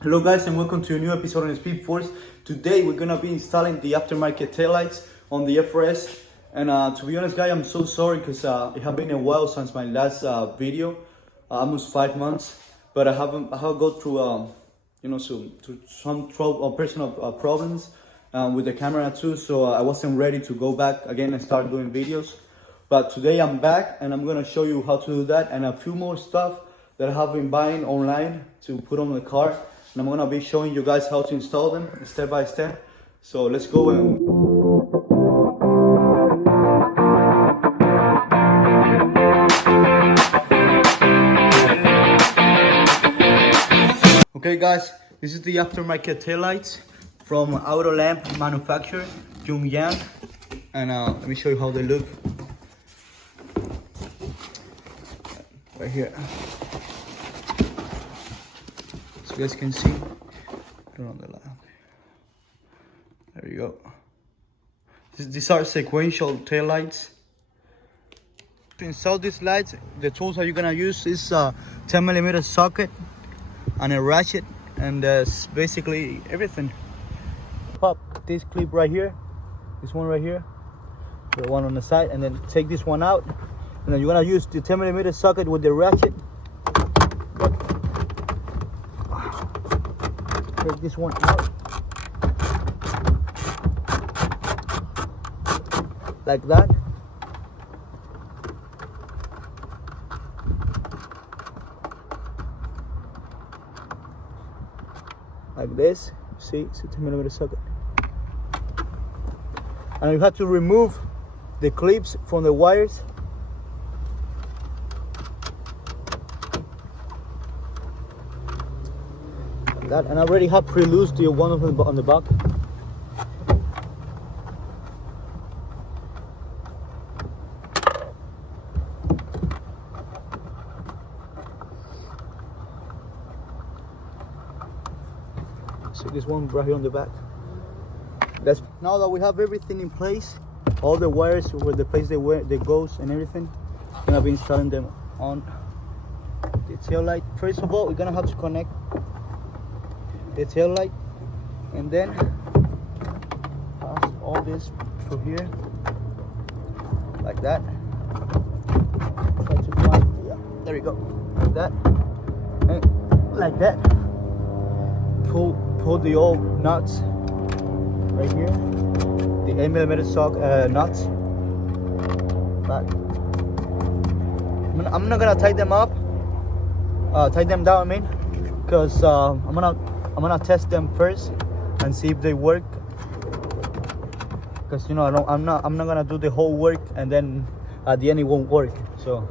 Hello guys and welcome to a new episode on Speed Force. Today we're gonna be installing the aftermarket taillights on the FRS. And to be honest guys, I'm so sorry because it has been a while since my last video, almost 5 months. But I have gone through some personal problems with the camera too, so I wasn't ready to go back again and start doing videos. But today I'm back and I'm gonna show you how to do that and a few more stuff that I have been buying online to put on the car. And I'm gonna be showing you guys how to install them step by step. So let's go and okay guys, this is the aftermarket taillights from Auto Lamp manufacturer Jungyang, and let me show you how they look right here. So you guys can see, turn on the lamp. There you go. These are sequential taillights. To install these lights, the tools that you're gonna use is a 10mm socket and a ratchet, and that's basically everything. Pop this clip right here, this one right here, the one on the side, and then take this one out, and then you're gonna use the 10mm socket with the ratchet. Take this one out like that. Like this, see, it's a 10mm socket. And you have to remove the clips from the wires. Like that, and I already have pre-loosed the one on the back. So this one right here on the back. That's now that we have everything in place, all the wires where the place they goes and everything. I'm gonna be installing them on the tail light. First of all, we're gonna have to connect the tail light, and then pass all this through here like that. Try to find, yeah, there we go, like that, and like that. Pull the old nuts right here, the 8mm nuts. But I'm not gonna tie them up, tie them down. I mean, because I'm gonna test them first and see if they work. Because you know I'm not gonna do the whole work and then at the end it won't work. So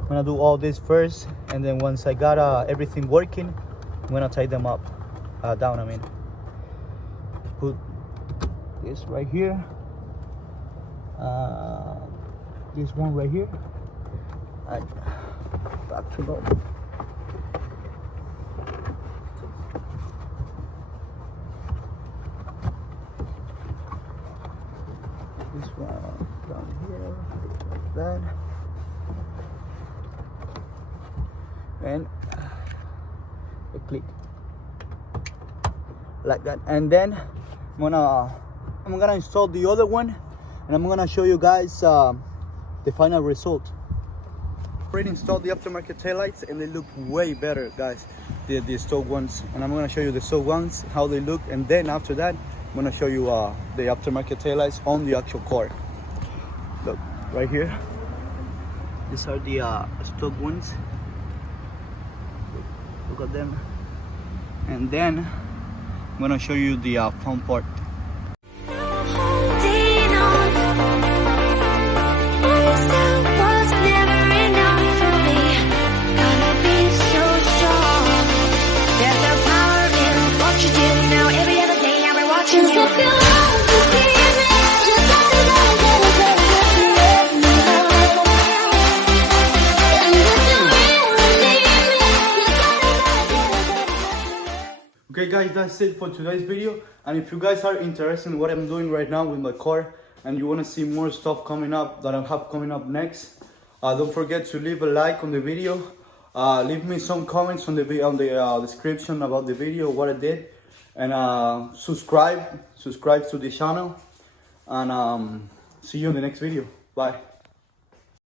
I'm gonna do all this first, and then once I got everything working, I'm gonna tie them up, down. I mean, put this right here, this one right here, and back to normal. This one down here, like that, and a click like that. And then I'm gonna install the other one, and I'm gonna show you guys the final result. Already installed the aftermarket taillights and they look way better, guys, the stock ones. And I'm gonna show you the stock ones, how they look, and then after that I'm gonna show you the aftermarket taillights on the actual car. Look right here, these are the stock ones. Look at them. And then I'm gonna show you the front part. Okay guys, that's it for today's video. And if you guys are interested in what I'm doing right now with my car and you want to see more stuff coming up that I have coming up next, don't forget to leave a like on the video, Leave me some comments on the description about the video, what I did, and subscribe to the channel, and see you in the next video. Bye.